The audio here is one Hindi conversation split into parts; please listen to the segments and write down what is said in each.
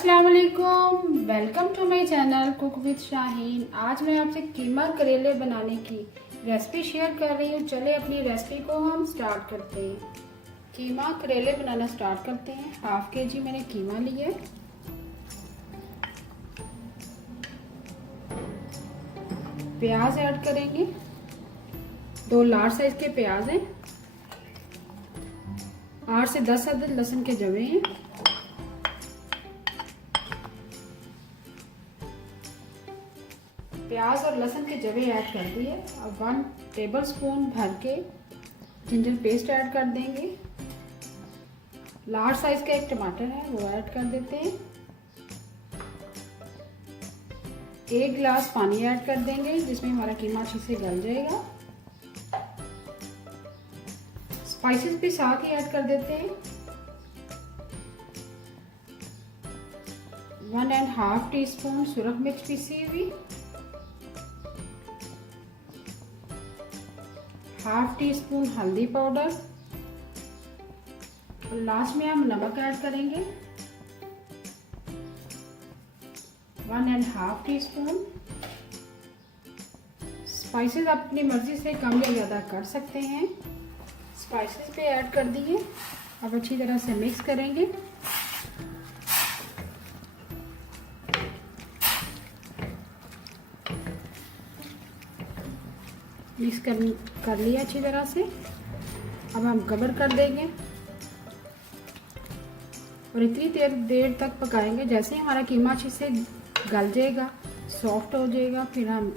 अस्सलाम वालेकुम, welcome to my channel cook with Shaheen. आज मैं आपसे कीमा करेले बनाने की रेसिपी शेयर कर रही हूँ। चले अपनी रेसिपी को हम स्टार्ट करते हैं। कीमा करेले बनाना स्टार्ट करते हैं। हाफ के जी मैंने कीमा लिया है। प्याज ऐड करेंगे, 2 लार्ज साइज के प्याज हैं। 8 से 10 अदद लहसुन के जवे हैं। प्याज और लहसुन के जवे ऐड कर दिए। अब 1 टेबलस्पून भर के जिंजर पेस्ट ऐड कर देंगे। लार्ज साइज का एक टमाटर है वो ऐड कर देते हैं। 1 गिलास पानी ऐड कर देंगे जिसमें हमारा कीमा अच्छे से गल जाएगा। स्पाइसेस भी साथ ही ऐड कर देते हैं। 1.5 टीस्पून सुरख मिर्च पीसी हुई, 1/2 टीस्पून हल्दी पाउडर और लास्ट में हम नमक ऐड करेंगे 1.5 टीस्पून। स्पाइसेस अपनी मर्जी से कम या ज़्यादा कर सकते हैं। स्पाइसेस पे ऐड कर दिए। अब अच्छी तरह से मिक्स करेंगे। मिक्स कर लिया अच्छी तरह से। अब हम कवर कर देंगे और इतनी देर तक पकाएंगे जैसे ही हमारा कीमा अच्छे से गल जाएगा, सॉफ्ट हो जाएगा। फिर हम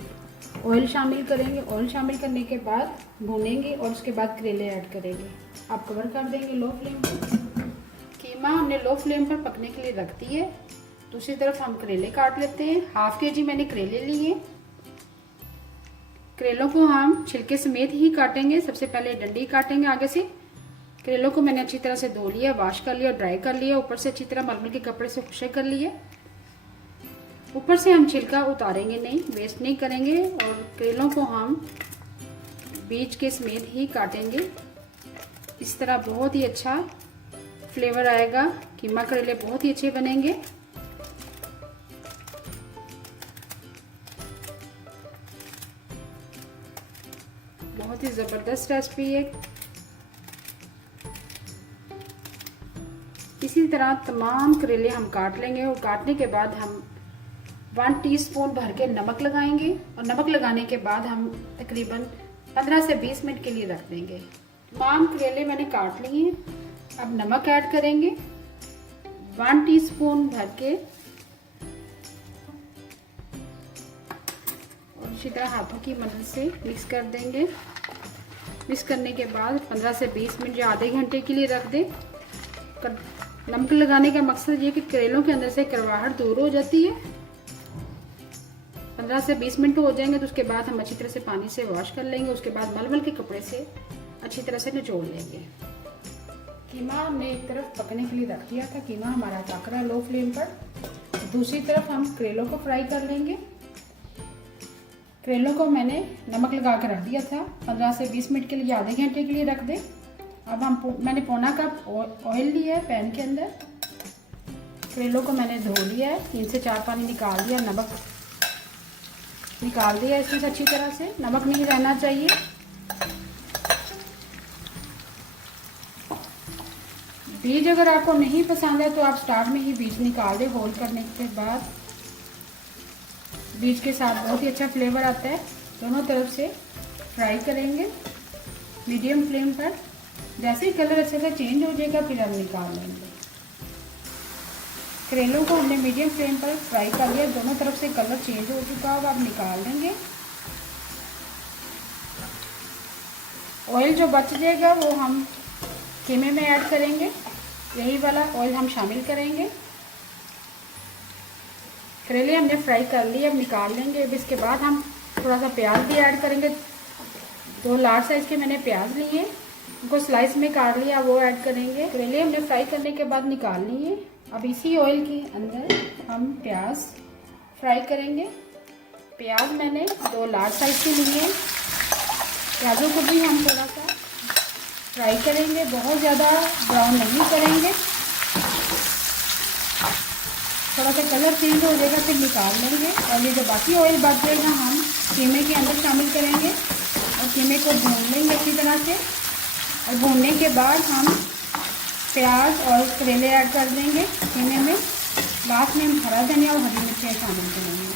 ऑयल शामिल करेंगे। ऑयल शामिल करने के बाद भूनेंगे और उसके बाद करेले ऐड करेंगे। आप कवर कर देंगे लो फ्लेम पर। कीमा हमने लो फ्लेम पर पकने के लिए रख दी है। दूसरी तरफ हम करेले काट लेते हैं। हाफ के जी मैंने करेले लिए। करेलों को हम छिलके समेत ही काटेंगे। सबसे पहले डंडी काटेंगे आगे से। करेलों को मैंने अच्छी तरह से धो लिया, वॉश कर लिया, ड्राई कर लिया। ऊपर से अच्छी तरह मलमल के कपड़े से खुशक कर लिए। ऊपर से हम छिलका उतारेंगे नहीं, वेस्ट नहीं करेंगे। और करेलों को हम बीज के समेत ही काटेंगे। इस तरह बहुत ही अच्छा फ्लेवर आएगा। कीमा करेले बहुत ही अच्छे बनेंगे। बहुत ही ज़बरदस्त रेसिपी है। इसी तरह तमाम करेले हम काट लेंगे और काटने के बाद हम 1 टीस्पून भर के नमक लगाएंगे। और नमक लगाने के बाद हम तकरीबन 15 से 20 मिनट के लिए रख देंगे। तमाम करेले मैंने काट लिए। अब नमक ऐड करेंगे 1 टीस्पून भर के और इसी तरह हाथों की मदद से मिक्स कर देंगे। मिक्स करने के बाद 15 से 20 मिनट या आधे घंटे के लिए रख दें। नमक लगाने का मकसद ये कि करेलों के अंदर से कड़वाहट दूर हो जाती है। 15 से 20 मिनट हो जाएंगे तो उसके बाद हम अच्छी तरह से पानी से वॉश कर लेंगे। उसके बाद मलमल के कपड़े से अच्छी तरह से निचोड़ लेंगे। कीमा हमने एक तरफ पकने के लिए रख दिया था। कीमा हमारा पक रहा है लो फ्लेम पर। दूसरी तरफ हम करेलों को फ्राई कर लेंगे। करेलों को मैंने नमक लगा कर रख दिया था। 15 से 20 मिनट के लिए, आधे घंटे के लिए रख दें। अब मैंने पौना कप ऑयल लिया है पैन के अंदर। करेलों को मैंने धो लिया है, 3 से 4 पानी निकाल दिया। नमक निकाल दिया इसमें से अच्छी तरह से। नमक नहीं रहना चाहिए। बीज अगर आपको नहीं पसंद है तो आप स्टार्ट में ही बीज निकाल दें। होल करने के बाद बीज के साथ बहुत ही अच्छा फ्लेवर आता है। दोनों तरफ से फ्राई करेंगे मीडियम फ्लेम पर। जैसे ही कलर अच्छे से चेंज हो जाएगा फिर हम निकाल लेंगे। करेलों को हमने मीडियम फ्लेम पर फ्राई कर लिया। दोनों तरफ से कलर चेंज हो चुका है। अब निकाल देंगे। ऑयल जो बच जाएगा वो हम कीमे में ऐड करेंगे। यही वाला ऑयल हम शामिल करेंगे। करेले हमने फ्राई कर लिए, अब निकाल लेंगे। अब इसके बाद हम थोड़ा सा प्याज भी ऐड करेंगे। 2 लार्ज साइज के मैंने प्याज लिए, उनको स्लाइस में काट लिया, वो ऐड करेंगे। करेले हमने फ्राई करने के बाद निकाल लिए। अब इसी ऑयल के अंदर हम प्याज फ्राई करेंगे। प्याज मैंने 2 लार्ज साइज के लिए। प्याजों को भी हम थोड़ा सा फ्राई करेंगे, बहुत ज़्यादा ब्राउन नहीं करेंगे। थोड़ा सा कलर चेंज हो जाएगा फिर निकाल लेंगे और ये जो बाकी ऑयल बच जाएगा हम कीमे के अंदर शामिल करेंगे और कीमे को भून लेंगे अच्छी तरह से। और भूनने के बाद हम प्याज और करेले ऐड कर देंगे कीमे में। लास्ट में हम हरा धनिया और हरी मिर्चें शामिल करेंगे।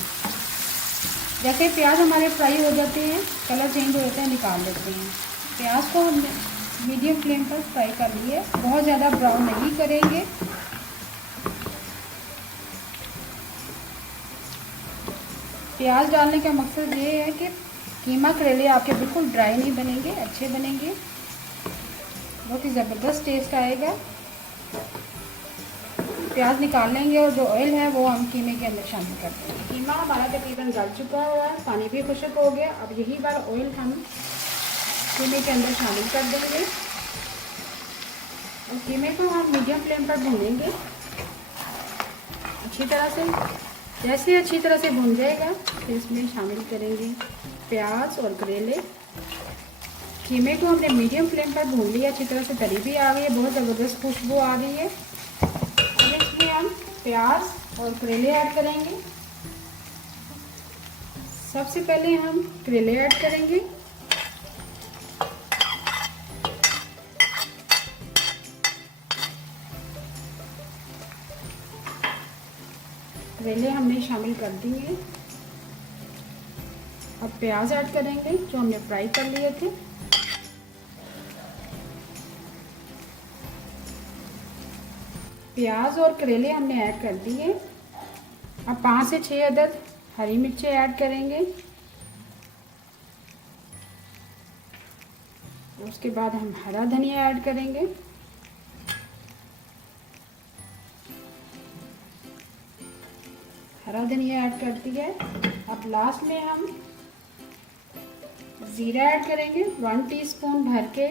जैसे प्याज हमारे फ्राई हो जाते हैं, कलर चेंज हो जाता है, निकाल लेते हैं। प्याज को हमने मीडियम फ्लेम पर फ्राई कर लिए, बहुत ज़्यादा ब्राउन नहीं करेंगे। प्याज डालने का मकसद ये है कि कीमा करेले आपके बिल्कुल ड्राई नहीं बनेंगे, अच्छे बनेंगे, बहुत ही ज़बरदस्त टेस्ट आएगा। प्याज निकाल लेंगे और जो ऑयल है वो हम कीमे के अंदर शामिल कर देंगे। कीमा हमारा तकरीबन गल चुका हुआ है, पानी भी खुश्क हो गया। अब यही बार ऑयल हम कीमे के अंदर शामिल कर देंगे और कीमे को हम मीडियम फ्लेम पर भूनेंगे अच्छी तरह से। जैसे अच्छी तरह से भून जाएगा फिर इसमें शामिल करेंगे प्याज और करेले। कीमे को हमने मीडियम फ्लेम पर भून लिया, अच्छी तरह से तरी भी आ गई है, बहुत ज़बरदस्त खुशबू आ रही है। अब इसमें हम प्याज और करेले ऐड करेंगे। सबसे पहले हम करेले ऐड करेंगे। करेले हमने शामिल कर दिए। अब प्याज ऐड करेंगे जो हमने फ्राई कर लिए थे। प्याज और करेले हमने ऐड कर दिए। अब 5 से 6 अदद हरी मिर्चें ऐड करेंगे। उसके बाद हम हरा धनिया ऐड करेंगे। हरा धनिया ऐड कर दिया है। अब लास्ट में हम जीरा ऐड करेंगे 1 टीस्पून भर के।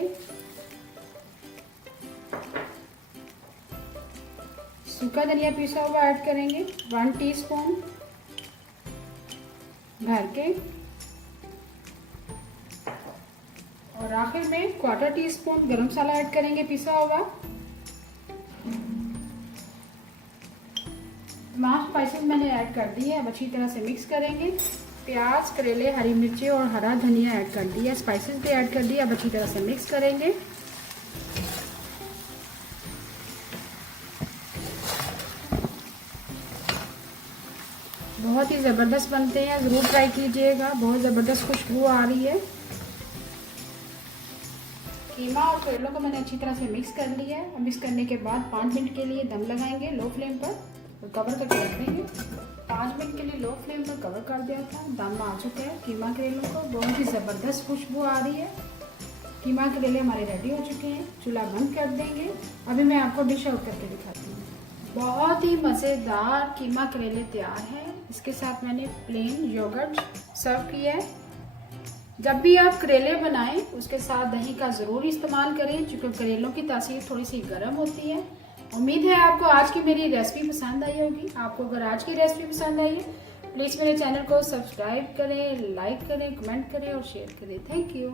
सूखा धनिया पिसा हुआ ऐड करेंगे 1 टीस्पून भर के। और आखिर में 1/4 टीस्पून गरम मसाला ऐड करेंगे पिसा हुआ। तमाम स्पाइसेस मैंने ऐड कर दिए। अब अच्छी तरह से मिक्स करेंगे। प्याज, करेले, हरी मिर्ची और हरा धनिया ऐड कर दिया, स्पाइसेस भी ऐड कर दिया। अब अच्छी तरह से मिक्स करेंगे। बहुत ही ज़बरदस्त बनते हैं, ज़रूर ट्राई कीजिएगा। बहुत ज़बरदस्त खुशबू आ रही है। कीमा और करेलों को मैंने अच्छी तरह से मिक्स कर लिया है। मिक्स करने के बाद 5 मिनट के लिए दम लगाएंगे लो फ्लेम पर और कवर करके रख देंगे। 5 मिनट के लिए लो फ्लेम पर कवर कर दिया था। दम आ चुका है कीमा करेलों को, बहुत ही ज़बरदस्त खुशबू आ रही है। कीमा करेले हमारे रेडी हो चुके हैं। चूल्हा बंद कर देंगे। अभी मैं आपको डिश आउट करके दिखाती हूँ। बहुत ही मज़ेदार कीमा करेले तैयार है। इसके साथ मैंने प्लेन योगर्ट सर्व किया है। जब भी आप करेले बनाएं उसके साथ दही का ज़रूर इस्तेमाल करें, क्योंकि करेलों की तासीर थोड़ी सी गर्म होती है। उम्मीद है आपको आज की मेरी रेसिपी पसंद आई होगी। आपको अगर आज की रेसिपी पसंद आई है प्लीज़ मेरे चैनल को सब्सक्राइब करें, लाइक करें, कमेंट करें और शेयर करें। Thank you.